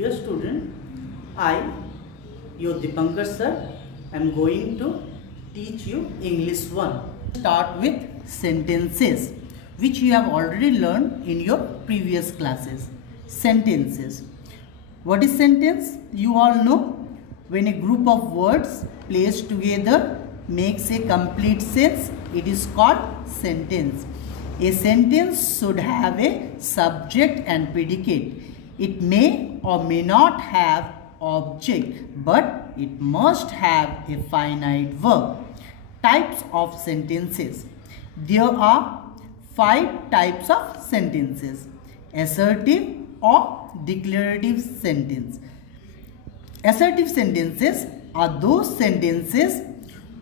Dear student, I, your Dipankar sir, am going to teach you English 1. Start with sentences, which you have already learned in your previous classes. Sentences. What is sentence? You all know, when a group of words placed together makes a complete sense, it is called sentence. A sentence should have a subject and predicate. It may or may not have object, but it must have a finite verb. Types of sentences. There are 5 types of sentences. Assertive or declarative sentence. Assertive sentences are those sentences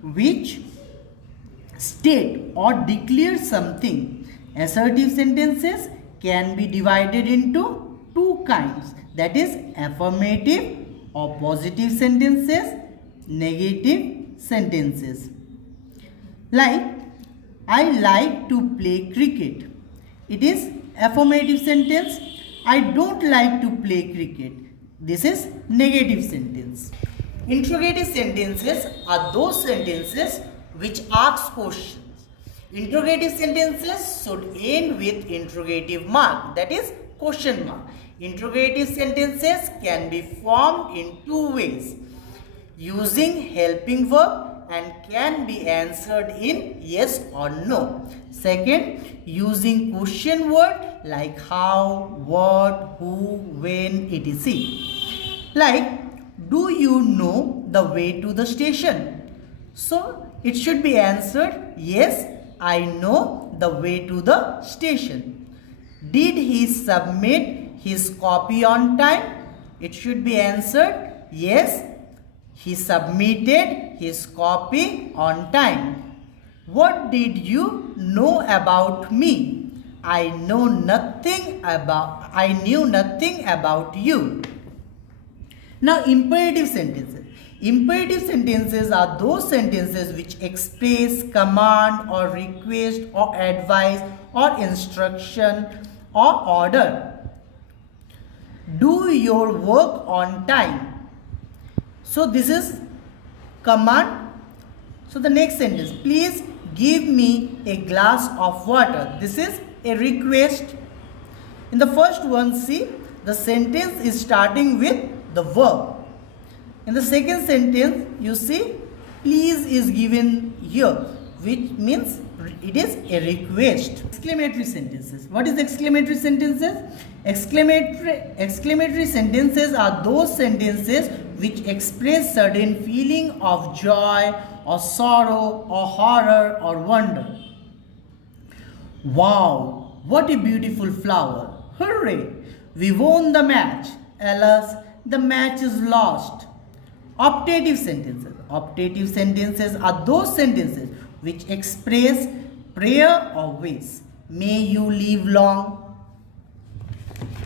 which state or declare something. Assertive sentences can be divided into 2 kinds, that is affirmative or positive sentences, negative sentences. Like, I like to play cricket. It is affirmative sentence. I don't like to play cricket. This is negative sentence. Interrogative sentences are those sentences which ask questions. Interrogative sentences should end with interrogative mark, that is question mark. Interrogative sentences can be formed in 2 ways, using helping verb and can be answered in yes or no. Second, using question word like how, what, who, when, etc. Like, do you know the way to the station? So, it should be answered, yes, I know the way to the station. Did he submit his copy on time? It should be answered, yes, he submitted his copy on time. What did you know about me? I knew nothing about you. Now, imperative sentences. Imperative sentences are those sentences which express command or request or advice or instruction or order. Do your work on time. So this is command. So the next sentence, please give me a glass of water. This is a request. In the first one, see, the sentence is starting with the verb. In the second sentence, you see, please is given here, which means it is a request. Exclamatory sentences. What is exclamatory sentences? Exclamatory sentences are those sentences which express certain feeling of joy or sorrow or horror or wonder. Wow, what a beautiful flower. Hooray, we won the match. Alas, the match is lost. Optative sentences. Optative sentences are those sentences which express prayer or wish. May you live long.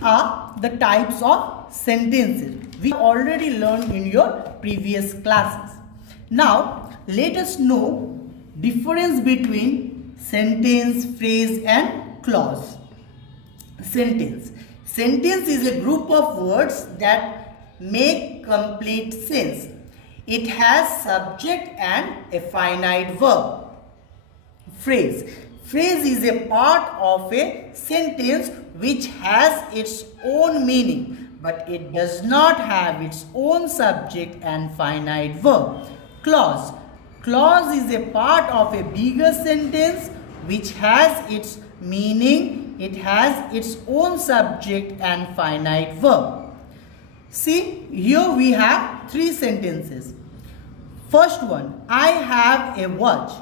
Are the types of sentences we already learned in your previous classes. Now, let us know difference between sentence, phrase and clause. Sentence. Sentence is a group of words that make complete sense. It has subject and a finite verb. Phrase. Phrase is a part of a sentence which has its own meaning, but it does not have its own subject and finite verb. Clause. Clause is a part of a bigger sentence which has its meaning, it has its own subject and finite verb. See, here we have 3 sentences. First one, I have a watch.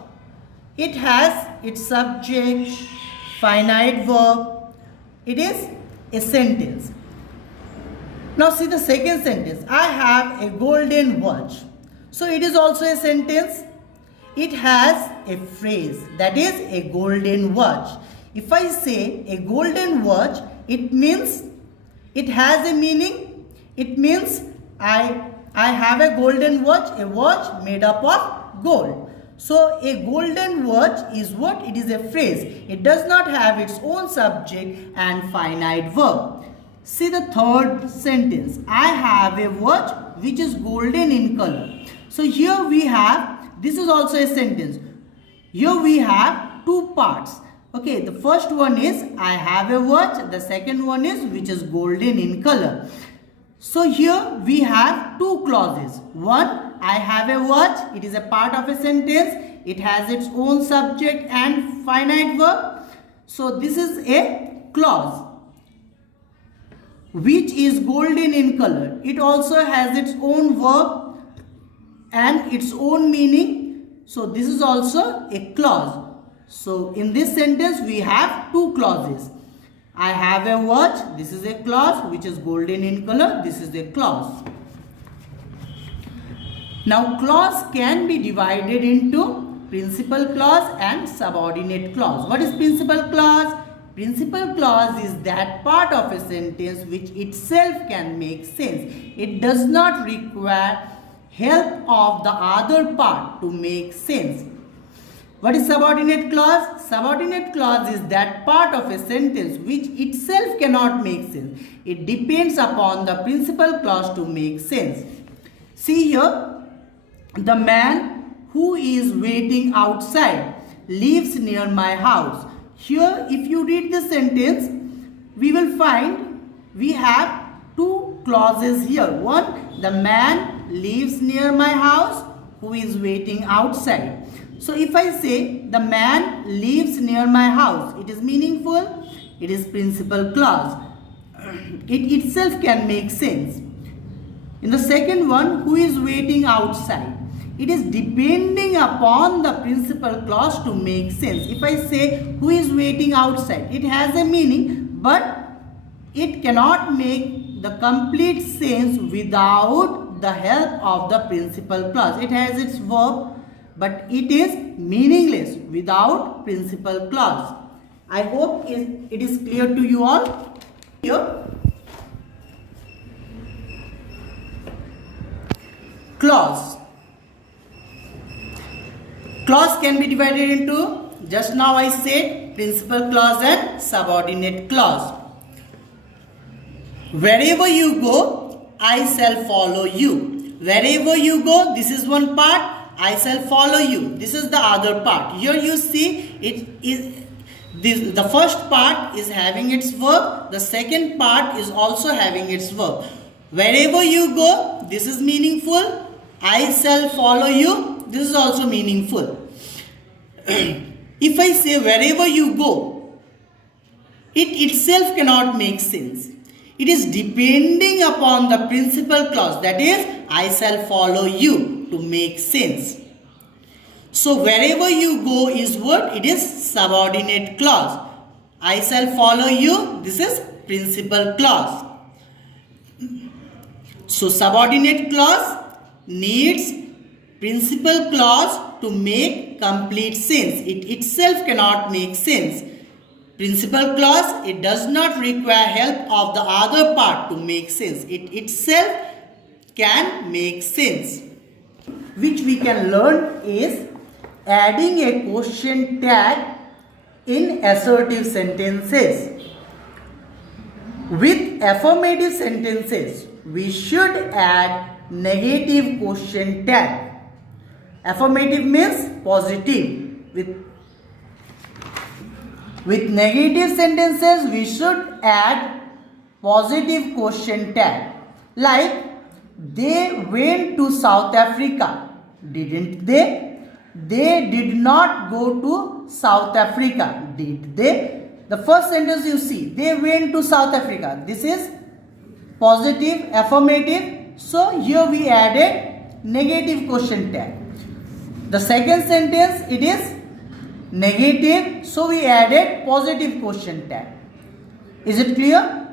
It has its subject, finite verb. It is a sentence. Now see the second sentence, I have a golden watch. So it is also a sentence. It has a phrase, that is a golden watch. If I say a golden watch, it means it has a meaning. It means I have a golden watch, a watch made up of gold. So a golden watch is what? It is a phrase. It does not have its own subject and finite verb. See the third sentence. I have a watch which is golden in color. So here we have, this is also a sentence. Here we have two parts. Okay, the first one is I have a watch. The second one is which is golden in color. So here we have two clauses. One, I have a watch. It is a part of a sentence. It has its own subject and finite verb. So this is a clause which is golden in color. It also has its own verb and its own meaning. So this is also a clause. So in this sentence we have two clauses. I have a watch. This is a clause which is golden in color. This is a clause. Now clause can be divided into principal clause and subordinate clause. What is principal clause? Principal clause is that part of a sentence which itself can make sense. It does not require help of the other part to make sense. What is subordinate clause? Subordinate clause is that part of a sentence which itself cannot make sense. It depends upon the principal clause to make sense. See here, the man who is waiting outside lives near my house. Here, if you read the sentence, we will find we have two clauses here. One, the man lives near my house who is waiting outside. So if I say the man lives near my house, it is meaningful. It is principal clause. It itself can make sense. In the second one, who is waiting outside, it is depending upon the principal clause to make sense. If I say who is waiting outside, it has a meaning, but it cannot make the complete sense without the help of the principal clause. It has its verb, but it is meaningless without principal clause. I hope it is clear to you all. Here, clause. Clause can be divided into, just now I said, principal clause and subordinate clause. Wherever you go, I shall follow you. Wherever you go, this is one part. I shall follow you. This is the other part. Here you see it is this, the first part is having its verb. The second part is also having its verb. Wherever you go, this is meaningful. I shall follow you. This is also meaningful. If I say wherever you go, it itself cannot make sense. It is depending upon the principal clause, that is, I shall follow you, to make sense. So wherever you go is what? It is subordinate clause. I shall follow you, this is principal clause. So subordinate clause needs principal clause to make complete sense. It itself cannot make sense. Principal clause, it does not require help of the other part to make sense. It itself can make sense. Which we can learn is adding a question tag in assertive sentences. With affirmative sentences, we should add negative question tag. Affirmative means positive. With negative sentences, we should add positive question tag. Like, they went to South Africa. Didn't they? They did not go to South Africa. Did they? The first sentence you see, they went to South Africa. This is positive, affirmative. So here we added negative question tag. The second sentence, it is negative, so we added positive question tag. Is it clear?